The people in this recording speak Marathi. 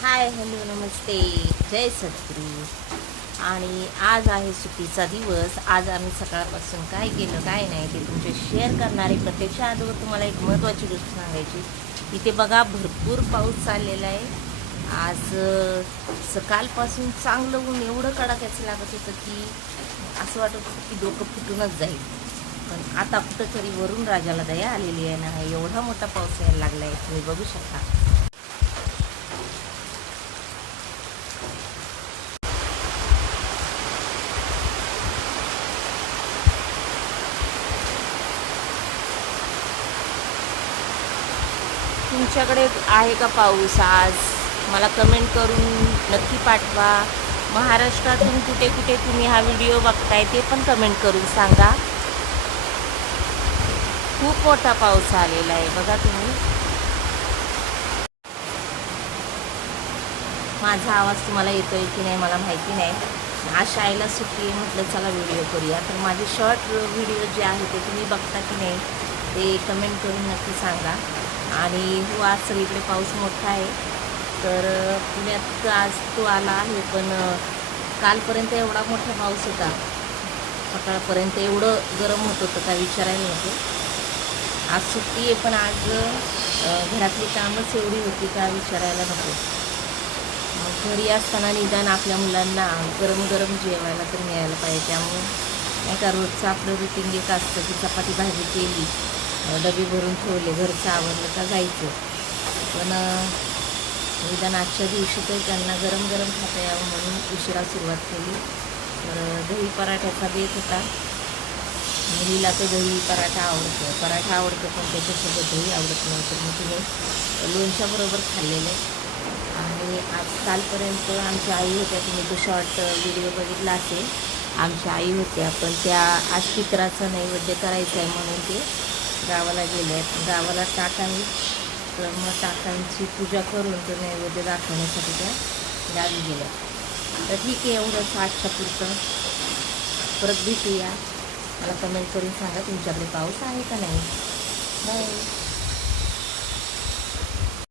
हाय हॅलो नमस्ते. जय सद्गुरू. आणि आज आहे सुट्टीचा दिवस. आज आम्ही सकाळपासून काय केलं काय नाही ते तुमचे शेअर करणारे प्रत्यक्ष आजवर तुम्हाला एक महत्त्वाची गोष्ट सांगायची. इथे बघा भरपूर पाऊस चाललेला आहे. आज सकाळपासून चांगलं ऊन एवढं कडाक्याचं लागत होतं की असं वाटत होतं की डोकं फुटूनच जाईल. पण आता कुठंतरी वरून राजाला दया आलेली आहे ना एवढा मोठा पाऊस यायला लागला आहे तुम्ही बघू शकता. तुमच्याकडे आहे का पाऊस आज? मला कमेंट करून नक्की पाठवा. महाराष्ट्रातून कुठे कुठे तुम्ही हा व्हिडिओ बघताय ते पण कमेंट करून सांगा. खूप मोठा पाऊस आलेला आहे बघा तुम्ही. माझा आवाज तुम्हाला येतोय की नाही मला माहिती नाही. आज शाळेला सुट्टी आहे म्हटलं चला व्हिडिओ करूया. तर माझे शॉर्ट व्हिडिओ जे आहे ते तुम्ही बघता की नाही ते कमेंट करून नक्की सांगा. आणि हो आज सगळीकडे पाऊस मोठा आहे. तर पुण्यात आज तो आला आहे पण कालपर्यंत एवढा मोठा पाऊस होता. सकाळपर्यंत एवढं गरम होत होतं काय विचारायला नको. आज सुट्टी आहे पण आज घरातली कामच एवढी होती का विचारायला नको. मग घरी असताना निदान आपल्या मुलांना गरम गरम जेवायला तर मिळायला पाहिजे. त्यामुळे नाही का रोजचं आपलं रुटीन एक असतं की चपाती भाजी केली डबे भरून ठेवले घरचं आवरलं का जायचं. पण निदान आजच्या दिवशी तर त्यांना गरम गरम खाता यावं म्हणून उशिरा सुरुवात केली. तर दही पराठ्याचा बेत होता. मुलीला तर दही पराठा आवडतो. पराठा आवडतो पण त्याच्यासोबत दही आवडत नव्हतं. मग तिने लोणच्याबरोबर खाल्लेलं. आहे आणि आज कालपर्यंत आमच्या आई होत्या. तुम्ही तो शॉर्ट व्हिडिओ बघितला असेल. आमच्या आई होत्या. पण त्या आज चित्राचं नैवेद्य करायचं आहे म्हणून ते गावाला गेले. आहेत गावाला टाकावी तर मग टाकांची पूजा करून तर नैवेद्य दाखवण्यासाठी त्या गावी गेल्या तर ठीक आहे एवढंच आजच्या पुरतं परत भेटूया. मला कमेंट करून सांगा तुमच्याकडे पाऊस आहे का नाही. बाय